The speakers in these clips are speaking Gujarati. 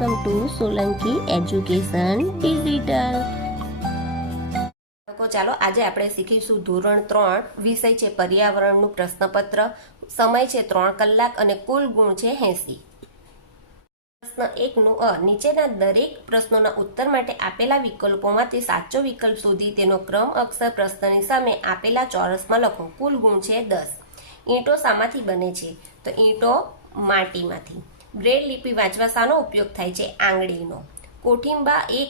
Welcome to Solanki education digital. ચાલો આજે આપણે શીખીશું ધોરણ 3 વિષય છે પર્યાવરણનું પ્રશ્નપત્ર. સમય છે 3 કલાક અને કુલ ગુણ છે 80. પ્રશ્ન 1 નું નીચેના દરેક પ્રશ્નોના ઉત્તર માટે આપેલા વિકલ્પોમાંથી સાચો વિકલ્પ શોધી તેનો ક્રમ અક્ષર પ્રશ્નની સામે આપેલા ચોરસમાં લખો. કુલ ગુણ છે 10. ઈંટો શામાંથી બને છે? તો ઈંટો માટીમાંથી. બ્રેલ લિપિ વાંચવા શાનો ઉપયોગ થાય છે? આંગળીનો. કોઠિંબા એ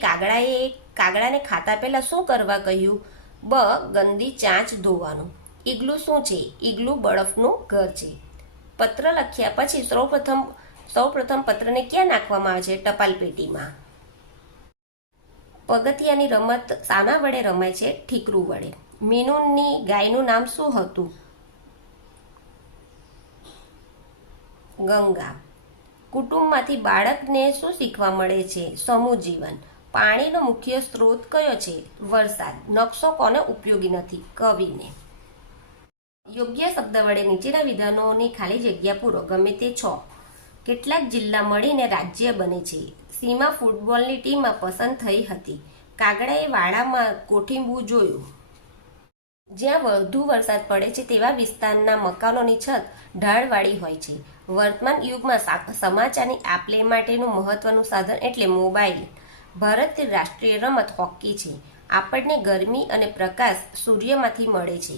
કાગડાને ખાતા પહેલા શું કરવા કહ્યું? બ. ગંદી ચાંચ ધોવાનું. ઈગલું શું છે? ઈગલું બરફનું ઘર છે. પત્ર લખ્યા પછી સૌપ્રથમ પત્રને ક્યાં નાખવામાં આવે છે? ટપાલ પેટીમાં. પગથિયાની રમત શાના વડે રમાય છે? ઠીકરું વડે. મીનુની ગાયનું નામ શું હતું? ગંગા. કુટુંબમાંથી બાળકને શું શીખવા મળે છે? સમૂહ જીવન. પાણીનો મુખ્ય સ્ત્રોત કયો છે? વરસાદ. નકશો કોને ઉપયોગી નથી? કવિને. યોગ્ય શબ્દ વડે નીચેના વિધાનોની ખાલી જગ્યા પૂરો. ગમે તે 6. કેટલાક જિલ્લા મળીને રાજ્ય બને છે? સીમા ફૂટબોલની ટીમમાં પસંદ થઈ હતી. કાગડાએ વાડામાં કોઠીંબું જોયું. જ્યાં વધુ વરસાદ પડે છે તેવા વિસ્તારના મકાનોની છત ઢાળવાળી હોય છે. વર્તમાન યુગમાં સમાચારની આપ-લે માટેનું મહત્વનું સાધન એટલે મોબાઈલ. ભારતની રાષ્ટ્રીય રમત હોકી છે. આપણને ગરમી અને પ્રકાશ સૂર્યમાંથી મળે છે.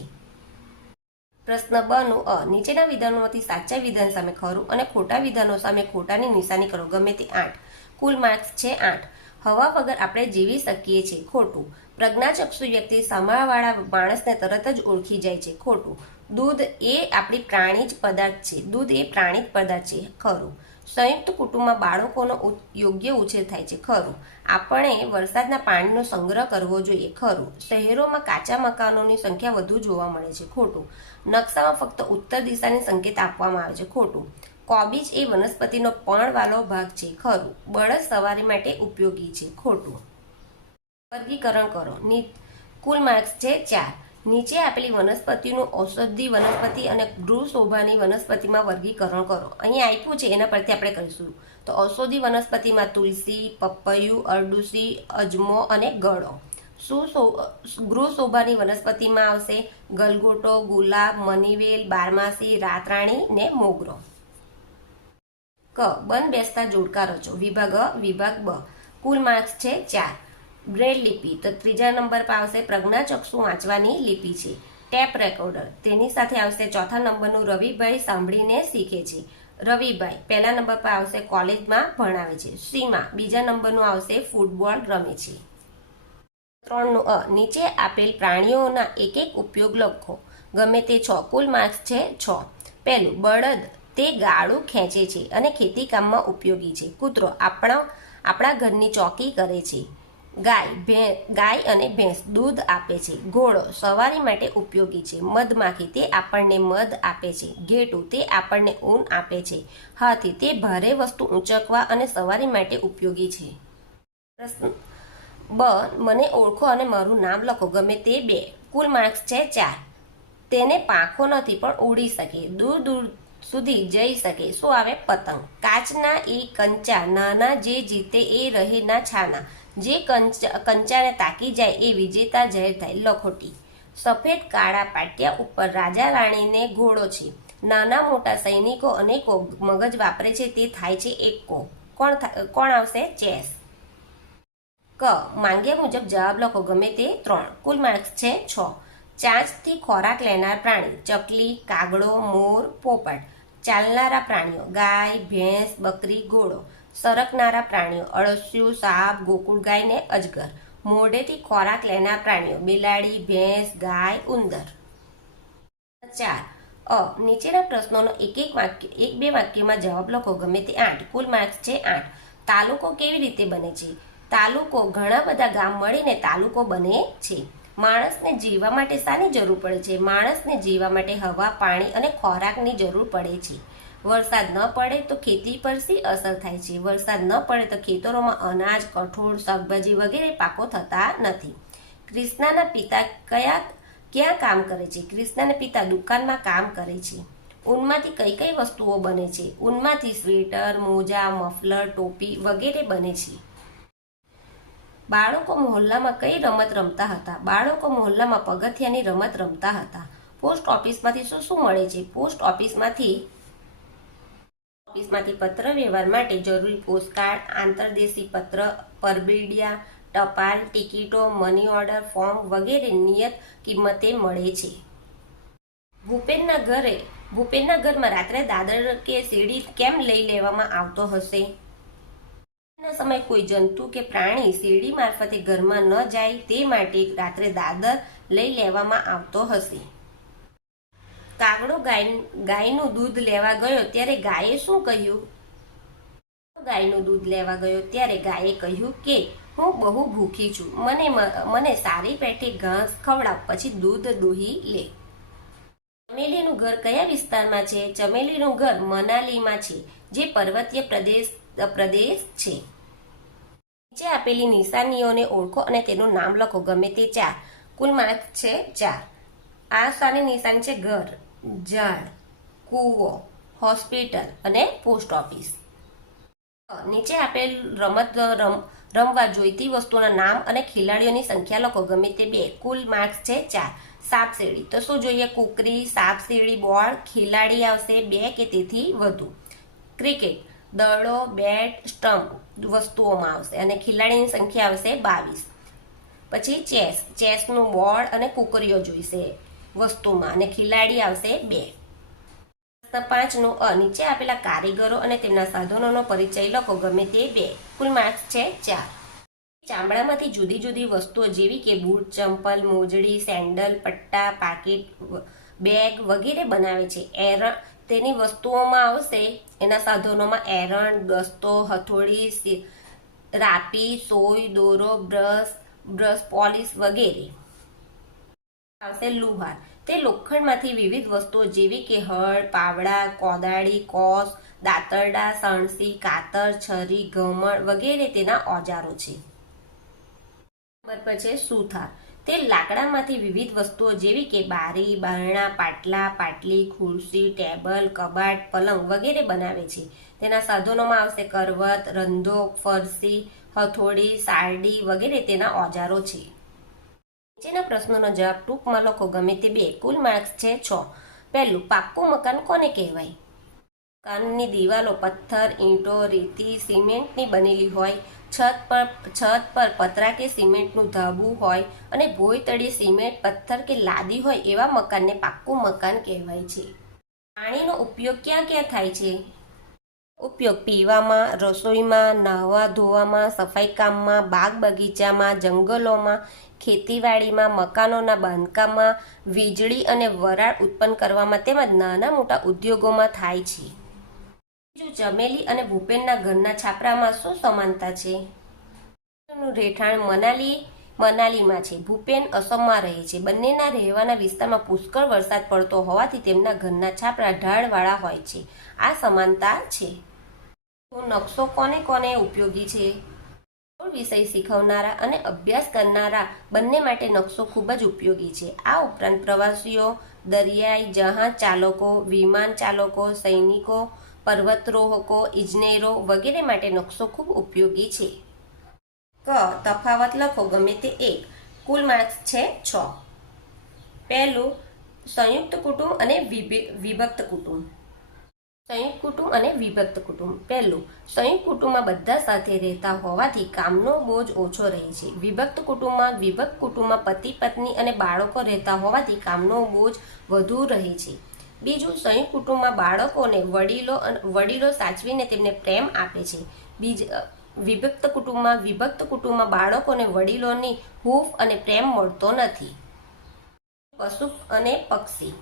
પ્રશ્ન 2 નું નીચેના વિધાનોમાંથી સાચા વિધાન સામે ખરું અને ખોટા વિધાનો સામે ખોટાની નિશાની કરો. ગમે તે 8. કુલ માર્ક્સ છે 8. હવા વગર આપણે જીવી શકીએ છીએ. ખોટું. પ્રજ્ઞાચક્ષુ વ્યક્તિ સામાવાળા માણસને તરત જ ઓળખી જાય છે. ખોટું. દૂધ એ આપણી પ્રાણી જ પદાર્થ છે. દૂધ એ પ્રાણી પદાર્થ છે. ખરું. સંયુક્ત કુટુંબમાં બાળકોનો યોગ્ય ઉછેર થાય છે. ખરું. આપણે વરસાદના પાણીનો સંગ્રહ કરવો જોઈએ. ખરું. શહેરોમાં કાચા મકાનોની સંખ્યા વધુ જોવા મળે છે. ખોટું. નકશામાં ફક્ત ઉત્તર દિશાની સંકેત આપવામાં આવે છે. ખોટું. કોબીજ એ વનસ્પતિનો પર્ણવાળો ભાગ છે. ખરું. બળદ સવારી માટે ઉપયોગી છે. ખોટું. વર્ગીકરણ કરો. કુલ માર્ક્સ છે 4. નીચે આપેલી વનસ્પતિનું ઔષધિ વનસ્પતિ અને ગૃહ શોભાની વનસ્પતિમાં વર્ગીકરણ કરો. અહીંયા આપ્યું છે એના પરથી આપણે કરીશું. તો ઔષધિ વનસ્પતિમાં તુલસી, પપૈયું, અરડુસી, અજમો અને ગળો. ગૃહ શોભાની વનસ્પતિમાં આવશે ગલગોટો, ગુલાબ, મનીવેલ, બારમાસી, રાતરાણી ને મોગરો. ક. બંધ બેસતા જોડકા રચો. વિભાગ અ, વિભાગ બ. કુલ માર્ક્સ છે 4. બ્રેલ લિપિ તો 3જા નંબર પર આવશે પ્રજ્ઞાચક્ષુ વાંચવાની લિપિ છે. ટેપ રેકોર્ડર તેની સાથે આવશે 4થા નંબરનું રવિભાઈ સાંભળીને શીખે છે. રવિભાઈ 1લા નંબર પર આવશે કોલેજમાં ભણાવે છે. સીમા 2જા નંબરનું આવશે ફૂટબોલ રમે છે. 3 નું નીચે આપેલ પ્રાણીઓના એક ઉપયોગ લખો. ગમે તે 6. કુલ માર્ક્સ છે 6. પહેલું, બળદ તે ગાળું ખેંચે છે અને ખેતીકામમાં ઉપયોગી છે. કૂતરો આપણા ઘરની ચોકી કરે છે. ગાય અને ભેંસ દૂધ આપે છે. ઘોડો સવારી માટે ઉપયોગી છે. મધમાખી તે આપણને મધ આપે છે. ઘેટું તે આપણને ઊન આપે છે. હાથી તે ભારે વસ્તુ ઊંચકવા અને સવારી માટે ઉપયોગી છે. પ્રશ્ન બ. મને ઓળખો અને મારું નામ લખો. ગમે તે 2. કુલ માર્ક્સ છે 4. તેને પાંખો નથી પણ ઉડી શકે. દૂર દૂર સુધી જઈ શકે. શું આવે? પતંગ. કાચના એ કંચા નાના જે જીતે એ રહે ના છાના. જે કંચાને તાકી જાય એ વિજેતા જાહેર થાય. લખોટી. સફેદ કાળા પાટિયા ઉપર રાજા રાણીને ઘોડો છે. નાના મોટા સૈનિકો અનેકો મગજ વાપરે છે તે થાય છે એકો. કોણ આવશે? ચેસ. ક. માંગ્યા મુજબ જવાબ લખો. ગમે તે 3. કુલ માર્ક્સ છે 6. ચાંચથી ખોરાક લેનાર પ્રાણી. ચકલી, કાગડો, મોર, પોપટ. ચાલનારા પ્રાણીઓ. ગાય, ભેંસ, બકરી, ઘોડો. સરકનારા પ્રાણીઓ. અળસિયું, સાપ, ગોકુળગાય ને અજગર. મોઢેથી ખોરાક લેનાર પ્રાણીઓ. બિલાડી, ભેંસ, ગાય, ઉંદર. 4. નીચેના પ્રશ્નોનો એક બે વાક્યમાં જવાબ લખો. ગમે તે 8. કુલ માર્ક્સ છે 8. તાલુકો કેવી રીતે બને છે? તાલુકો ઘણા બધા ગામ મળીને તાલુકો બને છે. માણસને જીવવા માટે શાની જરૂર પડે છે? માણસને જીવવા માટે હવા, પાણી અને ખોરાકની જરૂર પડે છે. વરસાદ ન પડે તો ખેતી પર શી અસર થાય છે? વરસાદ ન પડે તો ખેતરોમાં અનાજ, કઠોળ, શાકભાજી વગેરે પાકો થતા નથી. ક્રિષ્નાના પિતા ક્યાં કામ કરે છે? ક્રિષ્નાના પિતા દુકાનમાં કામ કરે છે. ઊનમાંથી કઈ કઈ વસ્તુઓ બને છે? ઊનમાંથી સ્વેટર, મોજા, મફલર, ટોપી વગેરે બને છે. બાળકો મહોલ્લામાં કઈ રમત રમતા હતા? બાળકો મહોલ્લામાં પગથિયાની રમત રમતા હતા. પોસ્ટ ઓફિસમાંથી શું શું મળે છે? પોસ્ટ ઓફિસમાંથી પત્ર વ્યવહાર માટે જરૂરી પોસ્ટકાર્ડ, આંતરદેશી પત્ર, પરબીડિયા, ટપાલ ટિકિટો, મની ઓર્ડર ફોર્મ વગેરે નિયત કિંમતે મળે છે. ભૂપેનના ઘરમાં રાત્રે દાદર કે સીડી કેમ લઈ લેવામાં આવતો હશે? ના સમય કોઈ જંતુ કે પ્રાણી સીડી મારફતે ઘરમાં ન જાય તે માટે રાત્રે દાદર લઈ લેવામાં આવતો હશે. કાગડો ગાયનું દૂધ લેવા ગયો ત્યારે ગાયે શું કહ્યું? ગાયનું દૂધ લેવા ગયો ત્યારે ગાયે કહ્યું કે હું બહુ ભૂખી છું, મને સારી પેઠે ઘાસ ખવડાવ, પછી દૂધ દોહી લે. ચમેલીનું ઘર કયા વિસ્તારમાં છે? ચમેલીનું ઘર મનાલીમાં છે, જે પર્વતીય પ્રદેશ છે. નીચે આપેલી નિશાનીઓને ઓળખો અને તેનું નામ લખો, ગમે તે 4. કુલ માર્ક છે 4. આ સ્થાનની નિશાન છે ઘર, ઝાડ, કૂવો, હોસ્પિટલ અને પોસ્ટ ઓફિસ. નીચે આપેલ રમત રમવા જોઈતી વસ્તુના નામ અને ખેલાડીઓની સંખ્યા લખો, ગમે તે 2. કુલ માર્ક્સ છે 4. સાપ સીડી, તો શું જોઈએ? કુકરી, સાપ સીડી, બોલ. ખેલાડી આવશે 2 કે તેથી વધુ. ક્રિકેટ, દડો, બેટ, સ્ટમ્પ વસ્તુઓમાં આવશે અને ખેલાડીની સંખ્યા આવશે 22. પછી ચેસનું બોર્ડ અને કુકરીઓ જોઈશે વસ્તુમાં અને ખેલાડી આવશે 2. 5નું નીચે આપેલા કારીગરો અને તેમના સાધનોનો પરિચય લખો, ગમે તે 2. કુલ માર્ક્સ છે 4. ચામડામાંથી જુદી જુદી વસ્તુઓ જેવી કે બૂટ, ચંપલ, મોજડી, સેન્ડલ, પટ્ટા, પાકીટ, બેગ વગેરે બનાવે છે. તેની વસ્તુઓમાં આવશે, એના સાધનોમાં એરણ, દસ્તો, હથોડી, રાપી, સોય, દોરો, બ્રશ, પોલિશ વગેરે. આવશે લુહાર. તે લોખંડમાંથી વિવિધ વસ્તુઓ જેવી કે હળ, પાવડા, કોદાળી, કોસ, દાતરડા, સણસી, કાતર, છરી, ઘમળ વગેરે તેના ઓજારો છે. નંબર પર છે સુથાર. તે લાકડામાંથી વિવિધ વસ્તુઓ જેવી કે બારી, બારણા, પાટલા, પાટલી, ખુરશી, ટેબલ, કબાટ, પલંગ વગેરે બનાવે છે. તેના સાધનોમાં આવશે કરવત, રંધો, ફરસી, હથોડી, સારડી વગેરે તેના ઓજારો છે. નીચેના પ્રશ્નોનો જવાબ ટૂંકમાં લખો, ગમે તે 2. કુલ માર્ક્સ છે 6. પહેલું, પાક્કું મકાન કોને કહેવાય? મકાનની દિવાલો પથ્થર, ઈંટો, રેતી, સિમેન્ટની બનેલી હોય, છત પર પતરા કે સિમેન્ટનું ધાબું હોય અને ભોંય તળિયે સિમેન્ટ, પથ્થર કે લાદી હોય એવા મકાનને પાક્કું મકાન કહેવાય છે. પાણીનો ઉપયોગ ક્યાં ક્યાં થાય છે? ઉપયોગ પીવામાં, રસોઈમાં, નાહવા ધોવામાં, સફાઈ કામમાં, બાગ બગીચામાં, જંગલોમાં, ખેતીવાડીમાં, મકાનોના બાંધકામમાં, વીજળી અને વરાળ ઉત્પન્ન કરવામાં તેમજ નાના મોટા ઉદ્યોગોમાં થાય છે. ચમેલી અને ભૂપેનના ઘરના છાપરામાં શું સમાનતા છે? રહેઠાણ મનાલીમાં છે. ભૂપેન અસમમાં રહે છે. બંનેના રહેવાના વિસ્તારમાં પુષ્કળ વરસાદ પડતો હોવાથી તેમના ઘરના છાપરા ઢાળવાળા હોય છે. આ સમાનતા છે. તો નકશો કોને કોને ઉપયોગી છે? વિષય શીખવનારા અને અભ્યાસ કરનારા બંને માટે નકશો ખૂબ જ ઉપયોગી છે. આ ઉપરાંત પ્રવાસીઓ, દરિયાઈ જહાજ ચાલકો, વિમાન ચાલકો, સૈનિકો, પર્વતરોહકો, ઇજનેરો વગેરે માટે નકશો ખૂબ ઉપયોગી છે. તફાવત લખો, ગમે તે 1. કુલ માર્ક્સ છે 6. પહેલું, સંયુક્ત કુટુંબ અને વિભક્ત કુટુંબ. સંયુક્ત કુટુંબ અને વિભક્ત કુટુંબ. પહેલું, સંયુક્ત કુટુંબમાં બધા સાથે રહેતા હોવાથી કામનો બોજ ઓછો રહે છે. વિભક્ત કુટુંબમાં પતિ પત્ની અને બાળકો રહેતા હોવાથી કામનો બોજ વધુ રહે છે. બીજું, સંયુક્ત કુટુંબમાં બાળકોને વડીલો સાચવીને તેમને પ્રેમ આપે છે. વિભક્ત કુટુંબમાં બાળકોને વડીલોની હૂંફ અને પ્રેમ મળતો નથી. પશુ અને પક્ષી.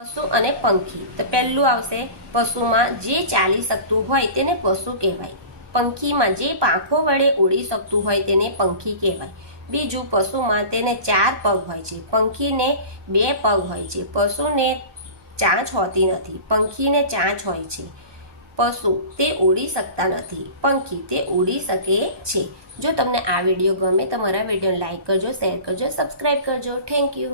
પશુ અને પંખી. તો પહેલું આવશે, પશુમાં જે ચાલી શકતું હોય તેને પશુ કહેવાય. પંખીમાં જે પાંખો વડે ઉડી શકતું હોય તેને પંખી કહેવાય. બીજું, પશુમાં તેને 4 પગ હોય છે, પંખીને 2 પગ હોય છે. પશુને ચાંચ હોતી નથી, પંખીને ચાંચ હોય છે. પશુ તે ઉડી શકતા નથી, પંખી તે ઉડી શકે છે. જો તમને આ વિડીયો ગમે તો મારા વિડીયોને લાઈક કરજો, શેર કરજો, સબસ્ક્રાઈબ કરજો. Thank you.